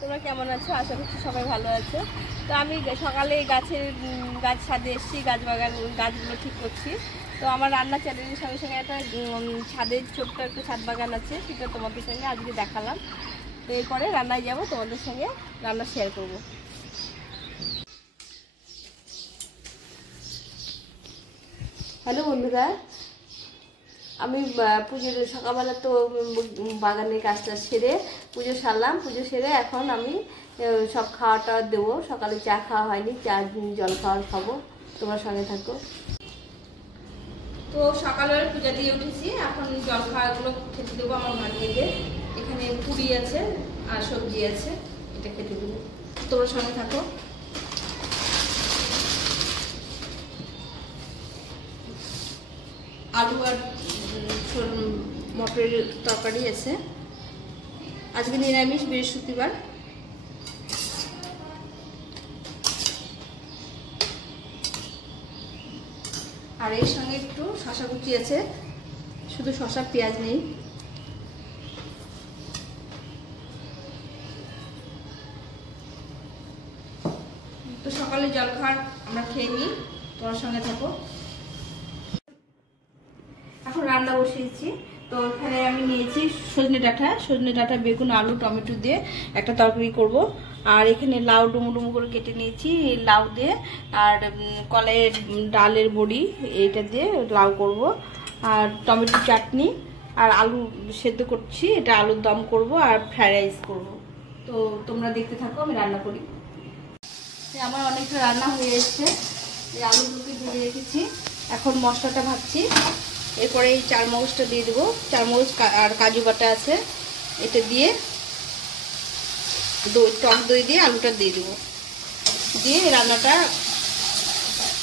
তোমরা কেমন আছো? আশা করছি সবাই ভালো আছো। তো আমি সকালে গাছ ছাদে এসেছি, গাছগুলো ঠিক করছি। তো আমার রান্না চ্যানেলের সঙ্গে সঙ্গে একটা ছাদের ছোট্ট একটা ছাদ বাগান আছে, সেটা তোমাদের সঙ্গে আজকে দেখালাম। তো এরপরে রান্নায় যাব, তোমাদের সঙ্গে রান্না শেয়ার করব। হ্যালো বন্ধুরা, আমি পুজোর সকালবেলা তো বাগানের কাজটা সেরে পুজো সারলাম। পুজো সেরে এখন আমি সব খাওয়াটা দেবো। সকালে চা খাওয়া হয়নি, চা জল খাবো। তোমার সঙ্গে থাকো। তো সকালবেলা পূজা দিয়ে উঠেছি, এখন জল খাওয়াগুলো খেতে দেবো আমার ভাগ্নিদের। এখানে পুরি আছে আর সবজি আছে, এটা খেতে দেবো। তোমার সঙ্গে থাকো। আলু আর মটরের তরকারি আছে। আজকে নিরামিষ, বৃহস্পতিবার। আর এর সঙ্গে একটু শসা কুচি আছে, শুধু শসা, পেঁয়াজ নেই। তো সকালে জলখাবার আমরা খেয়ে নিই, তোমার সঙ্গে থাকো। এখন রান্না বসিয়েছি। তো এখানে আমি নিয়েছি সজনে ডাঁটা, বেগুন, আলু, টমেটো দিয়ে একটা তরকারি করব। আর এখানে লাউ ডুমো করে কেটে নিয়েছি, লাউ দিয়ে। আর কলাইয়ের ডালের বড়ি, এইটা দিয়ে লাউ করব। আর টমেটো চাটনি, আর আলু সেদ্ধ করছি, এটা আলুর দম করব, আর ফ্রাইড রাইস করব। তো তোমরা দেখতে থাকো, আমি রান্না করি। আমার অনেকটা রান্না হয়ে এসছে। এই আলুগুলোকে ভেজে রেখেছি, এখন মশলাটা ভাজছি। এরপরে এই চারমগজটা দিয়ে দেবো, চারমগজ আর কাজু বাটা আছে, এটা দিয়ে টক দই দিয়ে আলুটা দিয়ে দেবো। দিয়ে রান্নাটা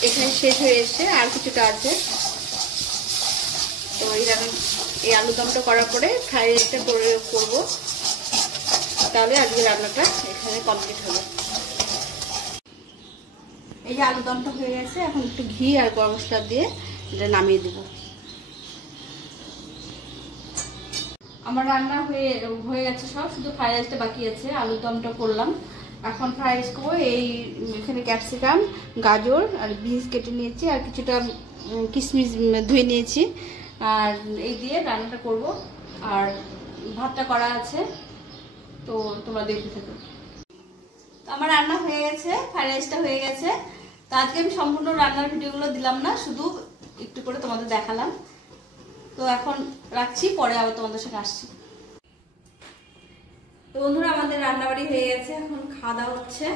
এখানে শেষ হয়ে এসছে, আর কিছুটা আছে। তো এই আলু দমটা করার পরে ফ্রাইড রাইসটা করবো, তাহলে আজকে রান্নাটা এখানে কমপ্লিট হবে। এই যে আলু দমটা হয়ে গেছে, এখন একটু ঘি আর গরম মশলা দিয়ে এটা নামিয়ে দেবো। আমার রান্না হয়ে গেছে সব, শুধু ফ্রাইড রাইসটা বাকি আছে। আলুর দমটা করলাম, এখন ফ্রাইড রাইস করবো। এখানে ক্যাপসিকাম, গাজর আর বিনস কেটে নিয়েছি, আর কিছুটা কিশমিশ ধুয়ে নিয়েছি। আর এই দিয়ে রান্নাটা করব। আর ভাতটা করা আছে, তো তোমরা দেখতে থাকো। তো আমার রান্না হয়ে গেছে, ফ্রাইড রাইসটা হয়ে গেছে। তো আজকে আমি সম্পূর্ণ রান্নার ভিডিওগুলো দিলাম না, শুধু একটু করে তোমাদের দেখালাম। তো এখন রাখছি, পরে আবার তোমাদের সাথে আসছি। তো বন্ধুরা, আমাদের রান্নাবাড়ি হয়ে গেছে, এখন খাওয়া দাওয়া হচ্ছে।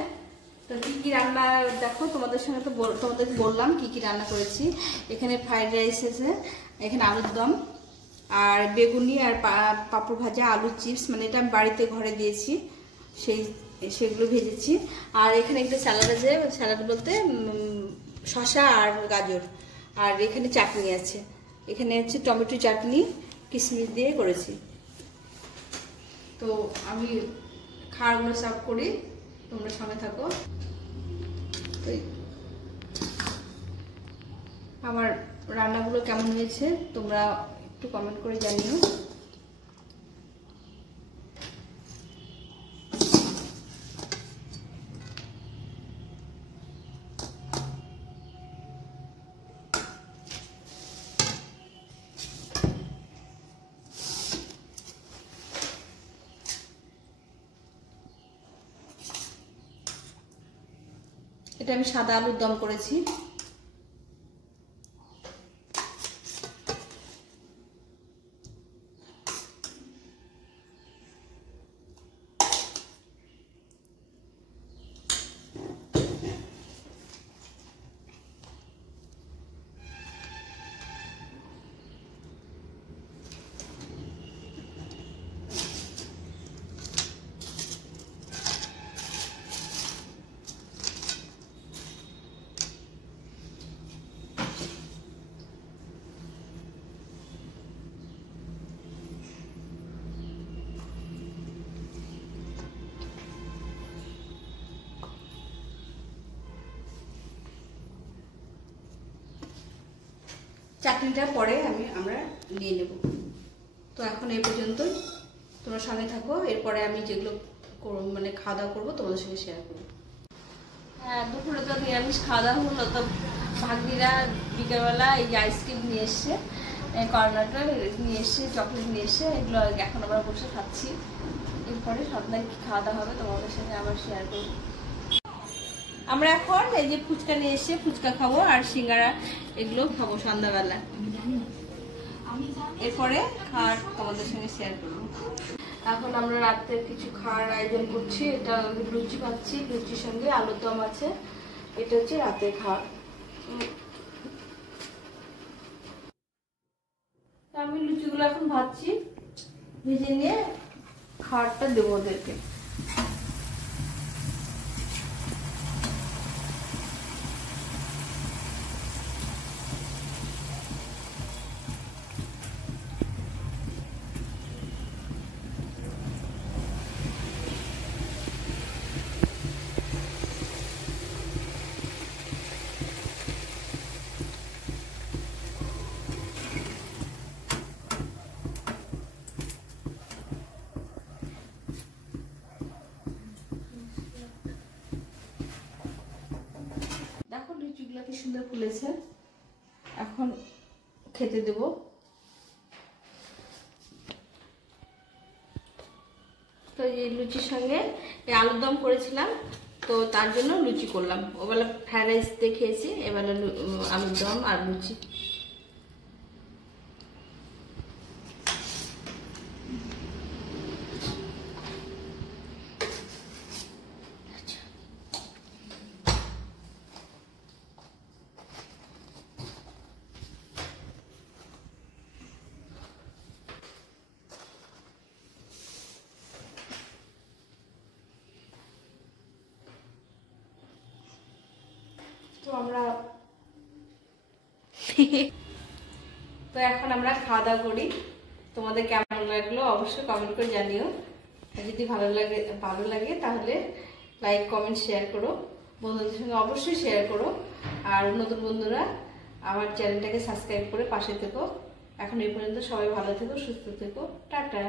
তো কি রান্না দেখো, তোমাদের সঙ্গে তো তোমাদের বললাম কি রান্না করেছি। এখানে ফ্রাইড রাইস আছে, এখানে আলুর দম, আর বেগুনি, আর পাঁপড় ভাজা, আলুর চিপস, মানে এটা আমি বাড়িতে ঘরে দিয়েছি, সেগুলো ভেজেছি। আর এখানে একটা স্যালাড আছে, স্যালাড বলতে শসা আর গাজর। আর এখানে চাটনি আছে, এখানে হচ্ছে টমেটো চাটনি, কিশমিশ দিয়ে করেছি। তো আমি খাবারগুলো সার্ভ করি, তোমরা সঙ্গে থাকো। তো আমার রান্নাগুলো কেমন হয়েছে তোমরা একটু কমেন্ট করে জানিও। এটা আমি সাদা আলুর দম করেছি। চাটনিটা পরে আমরা নিয়ে নেব। তো এখন এই পর্যন্তই, তোমরা সঙ্গে থাকো। এরপরে আমি যেগুলো মানে খাওয়া দাওয়া করবো, তোমাদের সঙ্গে শেয়ার করবো। হ্যাঁ, দুপুরে তো নিরামিষ খাওয়া দাওয়া হলো। তো ভাগ্নিরা বিকেলবেলা এই যে আইসক্রিম নিয়ে এসছে, কর্নাটক নিয়ে এসছে, চকলেট নিয়ে এসছে, এগুলো এখন আমরা বসে খাচ্ছি। এরপরে সন্ধ্যায় কি খাওয়া দাওয়া হবে তোমাদের সঙ্গে আবার শেয়ার করবো। আমরা এখন এই যে ফুচকা নিয়ে এসে ফুচকা খাবো আর সিঙ্গারা এগুলো খাবো সন্ধ্যাবেলা। এরপরে খাওয়ার তোমাদের সঙ্গে শেয়ার করবো। এখন আমরা রাতে কিছু খাওয়ার আয়োজন করছি। এটা লুচি খাচ্ছি, লুচির সঙ্গে আলুর দম আছে। এটা হচ্ছে রাতের খাওয়ার। আমি লুচিগুলো এখন ভাজছি, ভেজে নিয়ে খাওয়ারটা দেবো ওদেরকে। দেখো লুচিগুলো কি সুন্দর ফুলেছে, এখন খেতে দেব। তো এই লুচির সঙ্গে এই আলুর দম করেছিলাম, তো তার জন্য লুচি করলাম। ওবেলা ফ্রাইড রাইস দিয়ে খেয়েছি, এবেলা আলুর দম আর লুচি। তো এখন আমরা খাওয়া দাওয়া করি। তোমাদের কেমন লাগলো অবশ্যই কমেন্ট করে জানিও। যদি ভালো লাগে তাহলে লাইক কমেন্ট শেয়ার করো, বন্ধুদের সঙ্গে অবশ্যই শেয়ার করো। আর নতুন বন্ধুরা আমার চ্যানেলটাকে সাবস্ক্রাইব করে পাশে থেকো। এখন এই পর্যন্ত সবাই ভালো থেকো, সুস্থ থেকো, টাটা।